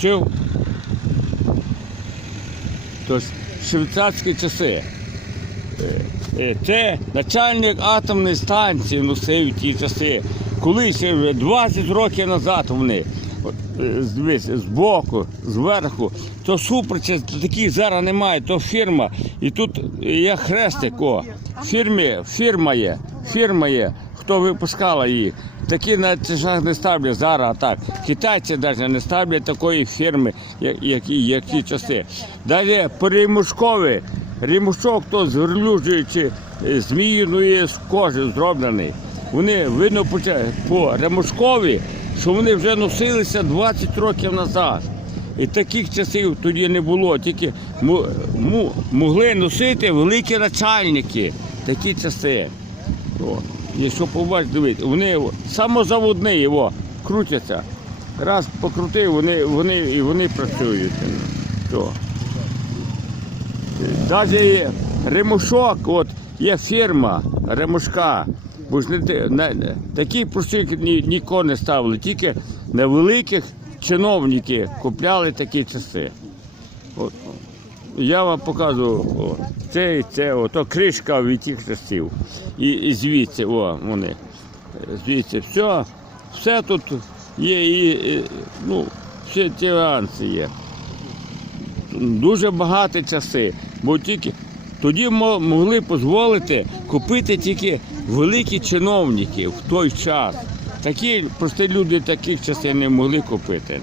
Чув? Тож швейцарські часи. Е, е, Це начальник атомної станції носив ті часи. Колись вже 20 років назад вони. Е, Дивись, збоку, зверху. То супер, таких зараз немає, то фірма. І тут є хрестик, о, фірмі, фірма є, фірма є, хто випускала її. Такі на чашах не ставлять зараз, так. Китайці навіть не ставлять такої фірми, я- які, які часи. Далі по ремушкові, ремушок то з верблюжої е, зміїної з кожи зроблений. Вони видно по, ремушкові, що вони вже носилися 20 років назад. І таких часів тоді не було, тільки могли носити великі начальники. Такі часи. О, якщо побачиш, дивіться, вони самозаводні його крутяться. Раз покрутив, вони, вони, і вони працюють. Навіть ремушок, от є фірма ремушка. Бо ж не, на- такі прості ні, нікого не ставили, тільки на великих чиновники купляли такі часи. От. Я вам показую, о, це і це, о, то кришка від тих часів. І, і звідси, о, вони. Звідси, все, все тут є, і, і, ну, всі ті нюанси є. Дуже багаті часи, бо тільки тоді могли дозволити купити тільки великі чиновники в той час. Такі прості люди таких часів не могли купити.